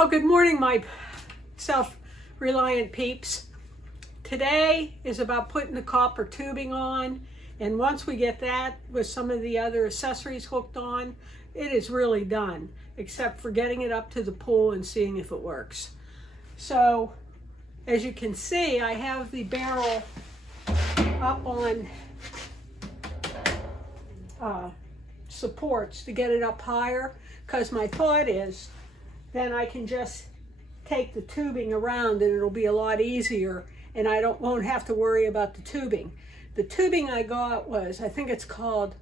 Well, good morning, my self-reliant peeps. Today is about putting the copper tubing on, and once we get that with some of the other accessories hooked on, it is really done, except for getting it up to the pool and seeing if it works. So, as you can see, I have the barrel up on supports to get it up higher, because my thought is then I can just take the tubing around and it'll be a lot easier, and I won't have to worry about the tubing. The tubing I got was, I think it's called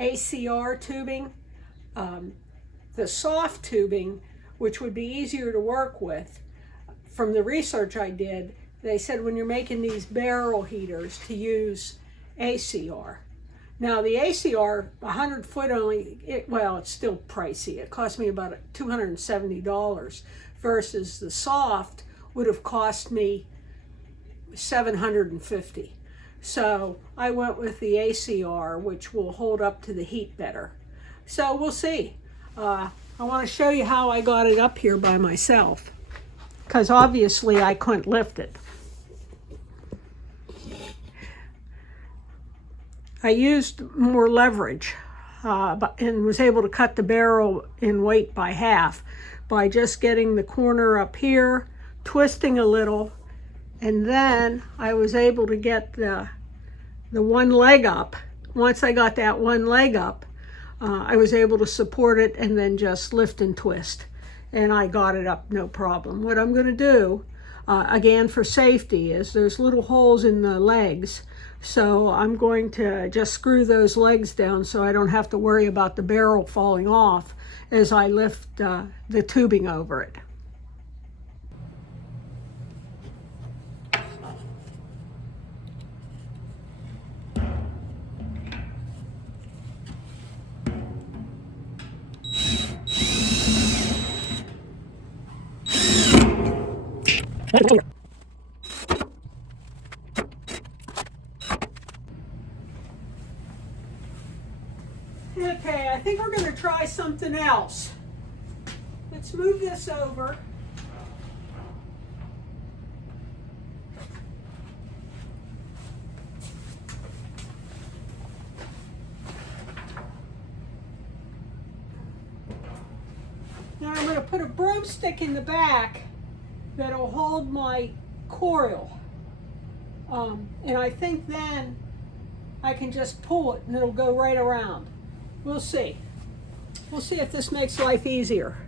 ACR tubing. The soft tubing, which would be easier to work with, from the research I did, they said when you're making these barrel heaters to use ACR. Now the ACR, 100 foot only, it's still pricey. It cost me about $270 versus the soft would have cost me $750. So I went with the ACR, which will hold up to the heat better. So we'll see. I want to show you how I got it up here by myself, because obviously I couldn't lift it. I used more leverage and was able to cut the barrel in weight by half by just getting the corner up here, twisting a little, and then I was able to get the one leg up. Once I got that one leg up, I was able to support it and then just lift and twist, and I got it up no problem. What I'm going to do, again for safety, is there's little holes in the legs. So I'm going to just screw those legs down so I don't have to worry about the barrel falling off as I lift the tubing over it. Okay, I think we're going to try something else. Let's move this over. Now I'm going to put a broomstick in the back that'll hold my coil. And I think then I can just pull it and it'll go right around. We'll see. We'll see if this makes life easier.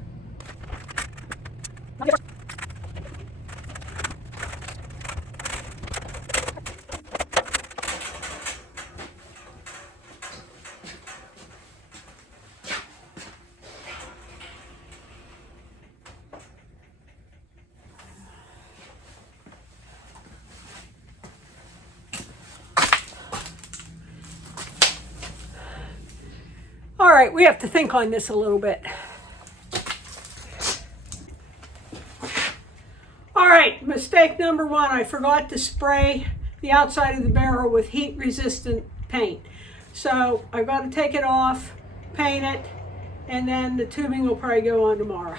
All right, we have to think on this a little bit. All right, mistake number one, I forgot to spray the outside of the barrel with heat-resistant paint. So I've got to take it off, paint it, and then the tubing will probably go on tomorrow.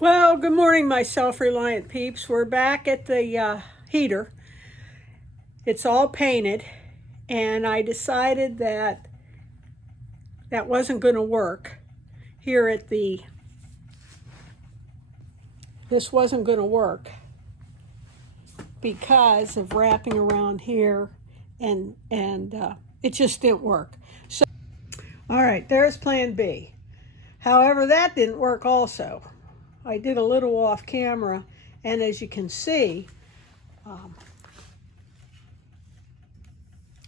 Well, good morning, my self-reliant peeps. We're back at the heater. It's all painted, and I decided that wasn't going to work here at this wasn't going to work because of wrapping around here, and it just didn't work. So, all right, there's plan B. However, that didn't work also. I did a little off camera, and as you can see,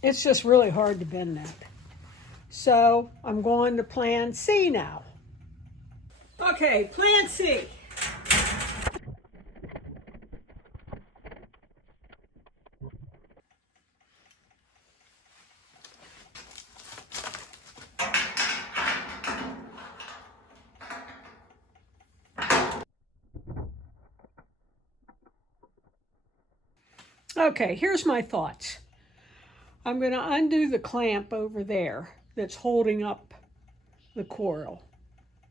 It's just really hard to bend that. So I'm going to plan C now. Okay, plan C. Okay, here's my thoughts. I'm going to undo the clamp over there that's holding up the coil.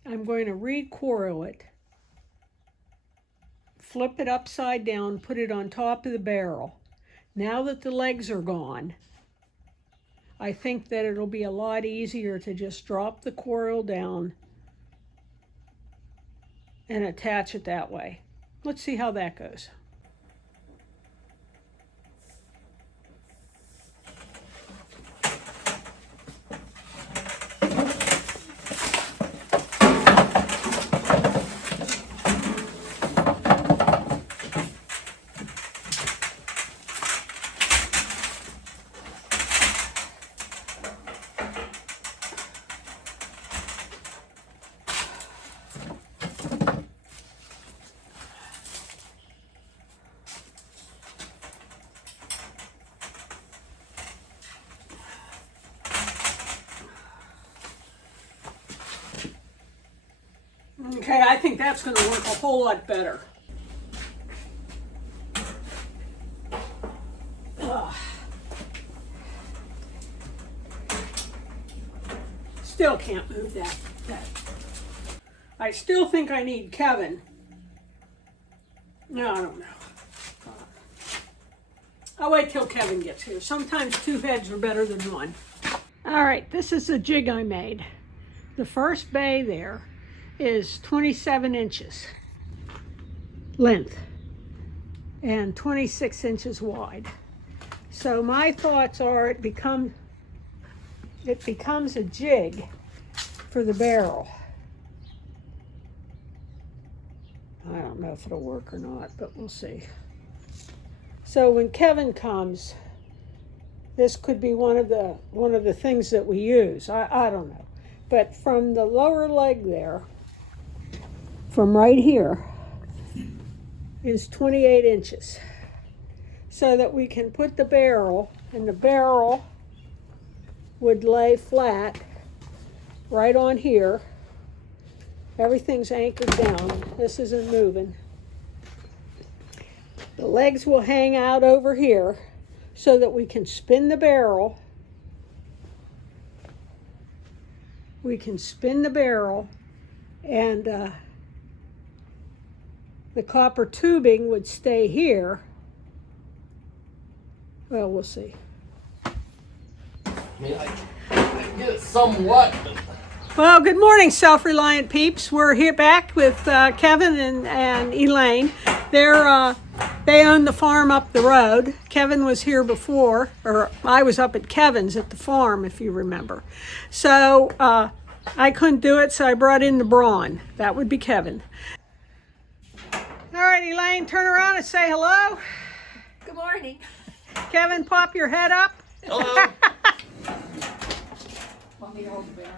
I'm going to recoil it, flip it upside down, put it on top of the barrel. Now that the legs are gone, I think that it'll be a lot easier to just drop the coil down and attach it that way. Let's see how that goes. Okay, I think that's going to work a whole lot better. Still can't move that. I still think I need Kevin. No, I don't know. I'll wait till Kevin gets here. Sometimes two heads are better than one. All right, this is the jig I made. The first bay there is 27 inches length and 26 inches wide. So my thoughts are it becomes a jig for the barrel. I don't know if it'll work or not, but we'll see. So when Kevin comes, this could be one of the things that we use. I don't know. But from the lower leg there, from right here, is 28 inches. So that we can put the barrel, and the barrel would lay flat right on here. Everything's anchored down. This isn't moving. The legs will hang out over here so that we can spin the barrel. We can spin the barrel, and the copper tubing would stay here. Well, we'll see. I mean, I get it somewhat, but... Well, good morning, Self-Reliant peeps. We're here back with Kevin and Elaine. They own the farm up the road. Kevin was here before, or I was up at Kevin's at the farm, if you remember. So I couldn't do it, so I brought in the brawn. That would be Kevin. All right, Elaine, turn around and say hello. Good morning. Kevin, pop your head up. Hello. Want me to hold the barrel?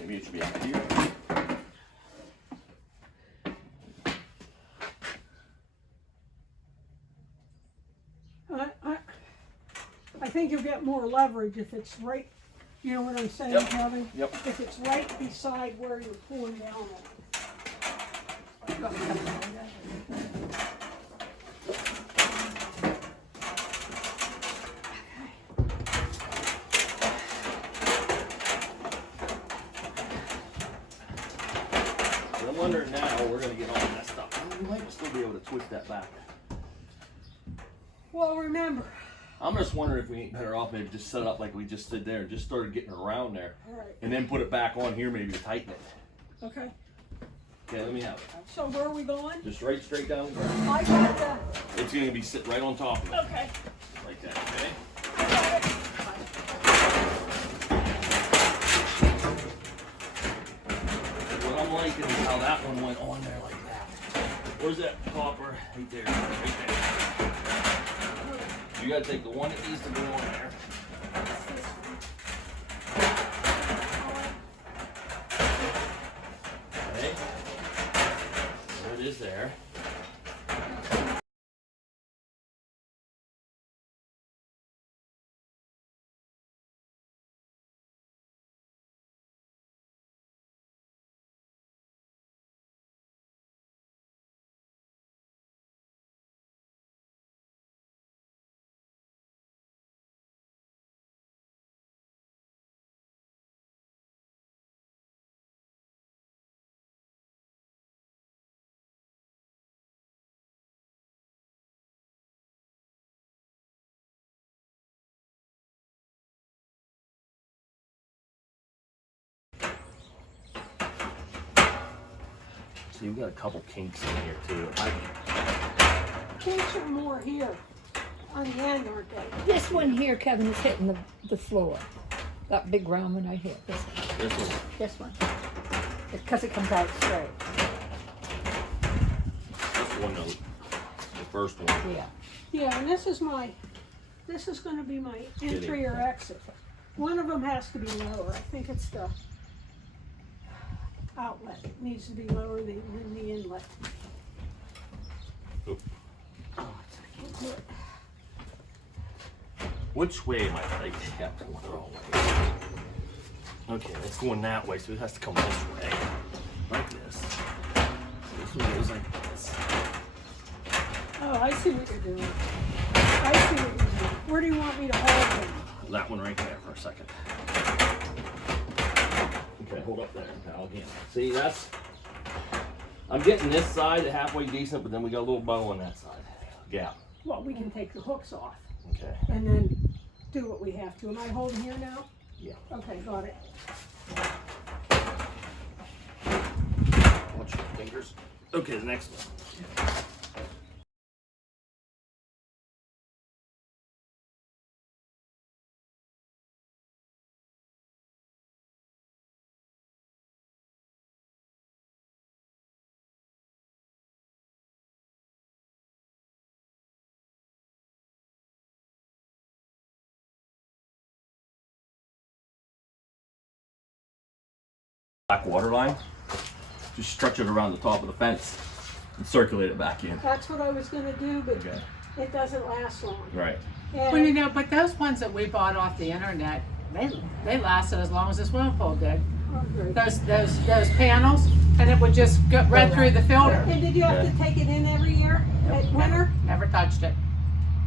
Maybe it should be out here. I think you'll get more leverage if it's right, you know what I'm saying, Yep. Kevin? Yep. If it's right beside where you're pulling down on. But I'm wondering now, we're going to get all messed up. We might still be able to twist that back. Well, remember. I'm just wondering if we ain't better off maybe just set it up like we just did there and just started getting around there. All right. And then put it back on here maybe to tighten it. Okay. Okay, let me have it. So where are we going? Just right straight down. I got that. It's going to be sitting right on top of it. Okay. Like that, okay? I got liking how that one went on there like that. Where's that copper? Right there. Right there. You gotta take the one that needs to go on there. Okay. There it is there. See, we got a couple kinks in here too. Kinks are more here on the end, aren't they? This one here, Kevin, is hitting the floor. That big round one I hit. This one. This one. This one. Because it comes out straight. This one, the first one. Yeah. Yeah, and this is going to be my entry or exit. One of them has to be lower. I think it's the outlet. It needs to be lower than the inlet. Oop. Oh, I can't do it. Which way am I? Yeah, going the wrong way. Okay, it's going that way, so it has to come this way. Like this. This one goes like this. Oh, I see what you're doing. I see what you're doing. Where do you want me to hold them? That one right there for a second. Okay, hold up there, pal, again. See, that's... I'm getting this side halfway decent, but then we got a little bow on that side. Gap. Well, we can take the hooks off Okay. and then do what we have to. Am I holding here now? Yeah. Okay, got it. Watch your fingers. Okay, the next one. Black water line. Just stretch it around the top of the fence and circulate it back in. That's what I was going to do, but Okay. it doesn't last long. Right. And Well, you know, but those ones that we bought off the internet, they lasted as long as the swimming pool did. oh, great. Those panels, and it would just go right through the filter. And did you have to take it in every year at winter? Never touched it.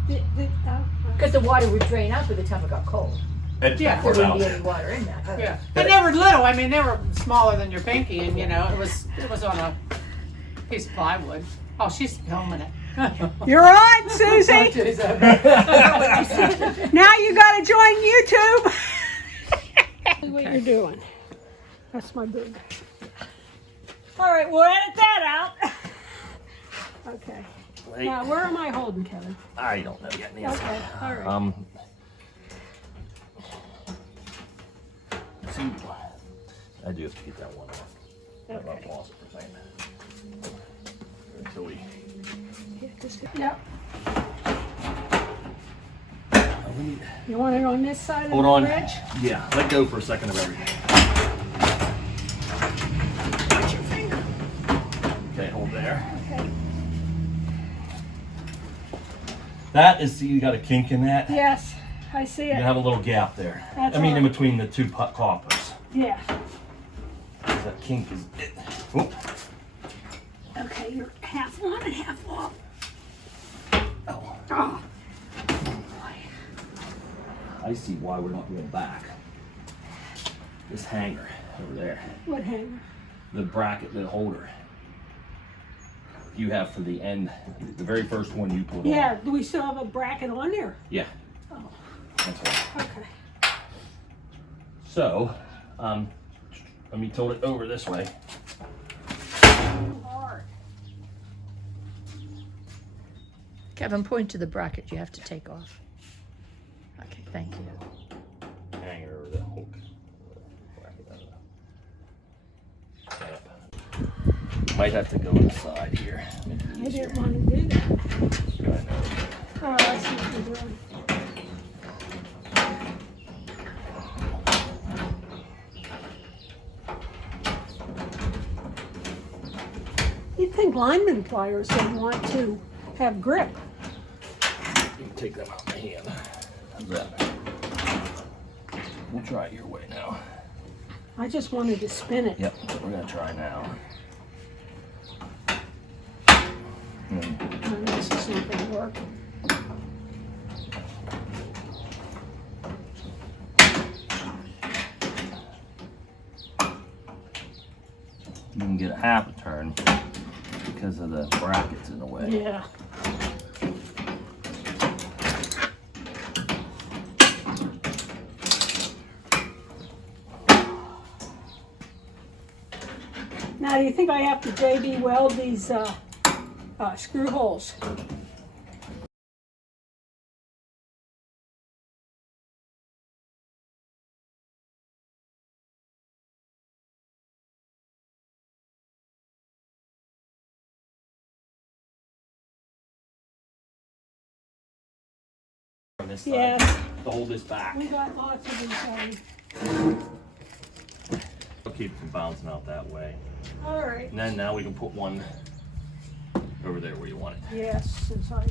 Because the water would drain out by the time it got cold. Yeah. There wouldn't be any water in that. Yeah, and they were little. I mean, they were smaller than your pinky, and you know, it was on a piece of plywood. Oh, she's filming it. You're on, Susie. Okay. Now you got to join YouTube. What you're doing. That's my boob. All right, we'll edit that out. Okay. Wait. Now, where am I holding, Kevin? I don't know yet, Nancy. Okay, all right. See, I do have to get that one off. Okay. I'll pause it for a second. Until we... Yep. we need... You want it on this side Hold of on. the bridge? Yeah, let go for a second of everything. Watch your finger. Okay, hold there. Okay. That is, see, you got a kink in that. Yes, I see You it. have a little gap there. That's I mean, all in right. between the two coppers. Yeah. That kink is... Oop. Okay, you're half on and half off. Oh. Oh. I see why we're not going back. This hanger over there. What hanger? The bracket, the holder. You have for the end, the very first one you put on. Yeah, do we still have a bracket on there? Yeah. Oh, That's right. okay. So, let me tilt it over this way. Hard. Kevin, point to the bracket you have to take off. Okay, thank you. Hanger or the hook. Bracket, I don't know. Might have to go on the side here. I didn't want to do that. I know. Oh, I see what you're doing. You'd think lineman pliers would want to have grip. You can take them out of my hand. How's that? We'll try it your way now. I just wanted to spin it. Yep, that's what we're gonna try now. Oh, this is not going to work. You can get a half a turn because of the brackets in the way. Yeah. Now, do you think I have to JB weld these screw holes? On this side, Yes. to hold this back. We got lots of these. I'll keep it from bouncing out that way. All right. And then now we can put one over there where you want it. Yes, since I,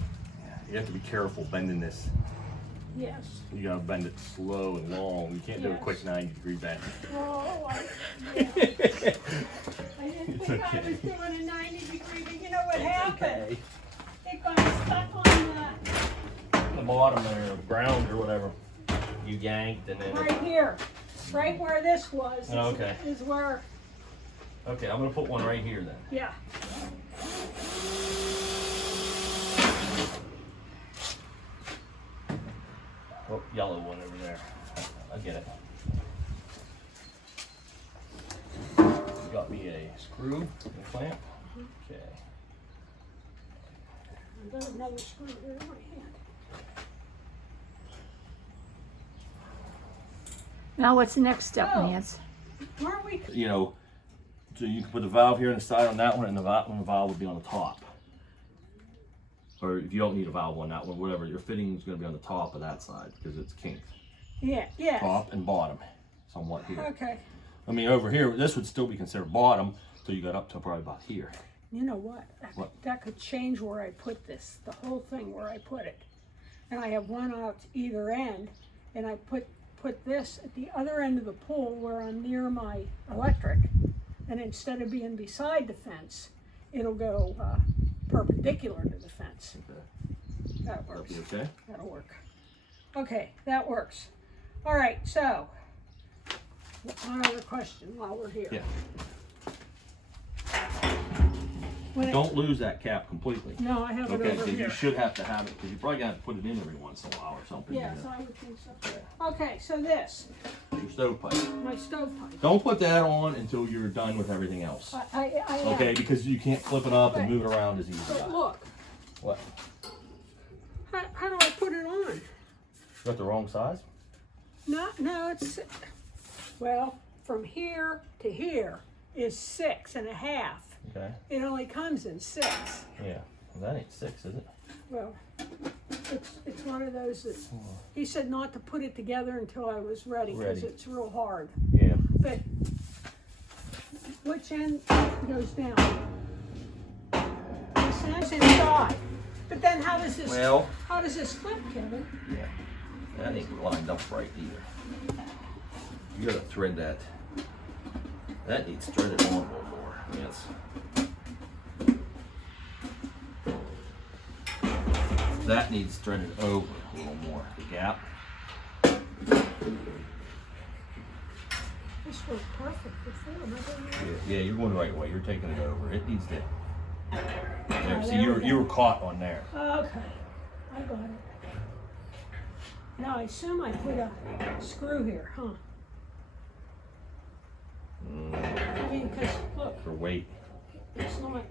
You have to be careful bending this. yes. You gotta bend it slow and long. You can't do a Yes. quick 90-degree bend. Oh, yeah. I didn't think I was doing a 90-degree, but you know what happened? It got stuck on The bottom there, the ground or whatever, you yanked and then. right here, right where this was. Oh, okay. Is where, Okay, I'm gonna put one right here then. yeah. Oh, yellow one over there. I get it. You got me a screw and a clamp. Okay. I've got another screw here in my hand. Now what's the next step, Oh. Nance? Weren't we? You know, so you can put the valve here on the side on that one, and the valve would be on the top. Or if you don't need a valve on that one, whatever, your fitting is going to be on the top of that side because it's kinked. Yeah, yeah. Top and bottom, somewhat here. Okay. I mean, over here, this would still be considered bottom, so you got up to probably about here. You know what? What? That could change where I put this, the whole thing where I put it. And I have one out either end, and I put this at the other end of the pole where I'm near my electric. And instead of being beside the fence, it'll go perpendicular to the fence. Okay. That works. You okay? That'll work. Okay, that works. All right, so one other question while we're here. Yeah. When it- Don't lose that cap completely. No, I have it Okay, over because here. you should have to have it, because you probably got to put it in every once in a while or something. Yes, I would think so. Okay, so this, Your stovepipe. my stovepipe. Don't put that on until you're done with everything else. I am. Okay, because you can't flip it up and Right. move it around as easy. But look, What? how do I put it on? You got the wrong size? No, it's, well, from here to here is 6.5. Okay. It only comes in 6. Yeah. Well, that ain't 6, is it? Well, it's one of those that, he said not to put it together until I was ready, because Ready. it's real hard. Yeah. But which end goes down? This ends inside. But then how does this, Well, how does this flip, Kevin? yeah. That ain't lined up right either. You gotta thread that. That needs threaded on a little more. Yes. That needs threaded over a little more. The gap. This was perfect before. Yeah, you're going the right way. You're taking it over. It needs to. There, see, there we you were caught on there. Okay, I got it. Now I assume I put a screw here, huh? I mean, because look, For weight. it's not.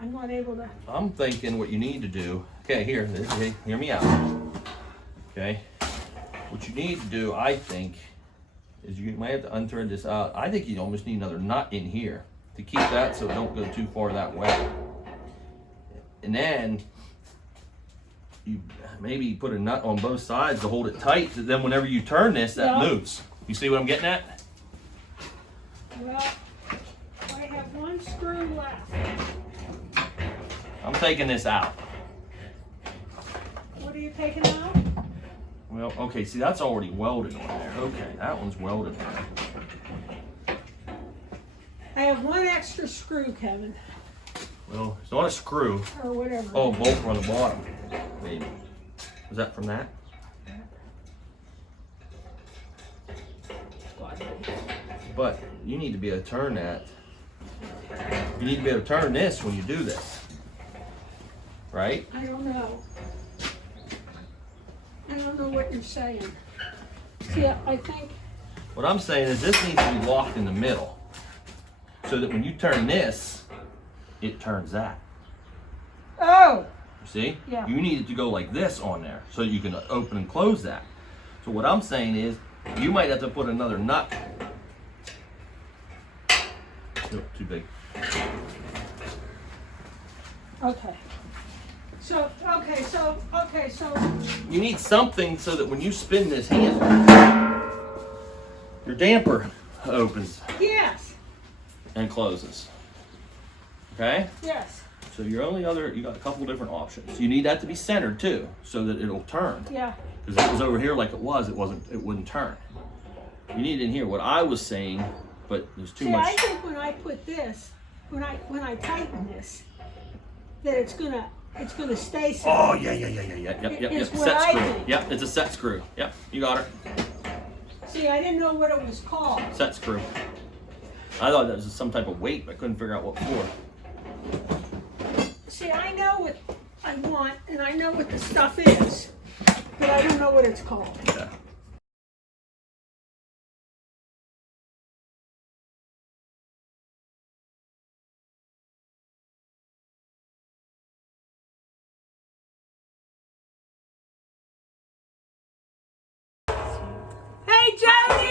I'm not able to. I'm thinking what you need to do. Okay, here, hear me out. Okay, what you need to do, I think, is you might have to unthread this out. I think you almost need another nut in here to keep that so it don't go too far that way. And then you maybe put a nut on both sides to hold it tight, so then whenever you turn this, that Yeah. moves. You see what I'm getting at? Well, I have one screw left. I'm taking this out. What are you taking out? Well, okay, see, that's already welded on there. Okay, that one's welded there. I have one extra screw, Kevin, Well, it's not a screw. or whatever. Oh, bolt on the bottom, maybe. Was that from that? But you need to be able to turn that. You need to be able to turn this when you do this. Right? I don't know. I don't know what you're saying. See, I think, What I'm saying is this needs to be locked in the middle. So that when you turn this, it turns that. oh, You see? Yeah. You need it to go like this on there so you can open and close that. So what I'm saying is you might have to put another nut. No, too big. okay. So, You need something so that when you spin this handle, your damper opens and closes. Okay? yes, So your only other, you got a couple different options. You need that to be centered too, so that it'll turn. yeah. Because if it was over here like it wouldn't turn. You need it in here. What I was saying, but there's too See, much. I think when I put this, when I tighten this, that it's gonna stay centered. Oh yeah. Yep. Is what Set I screw. think. Yep, it's a set screw. Yep, you got it. See, I didn't know what it was called. Set screw. I thought that was some type of weight, but I couldn't figure out what for. See, I know what I want, and I know what the stuff is, but I don't know what it's called. Yeah. Hey, Jody!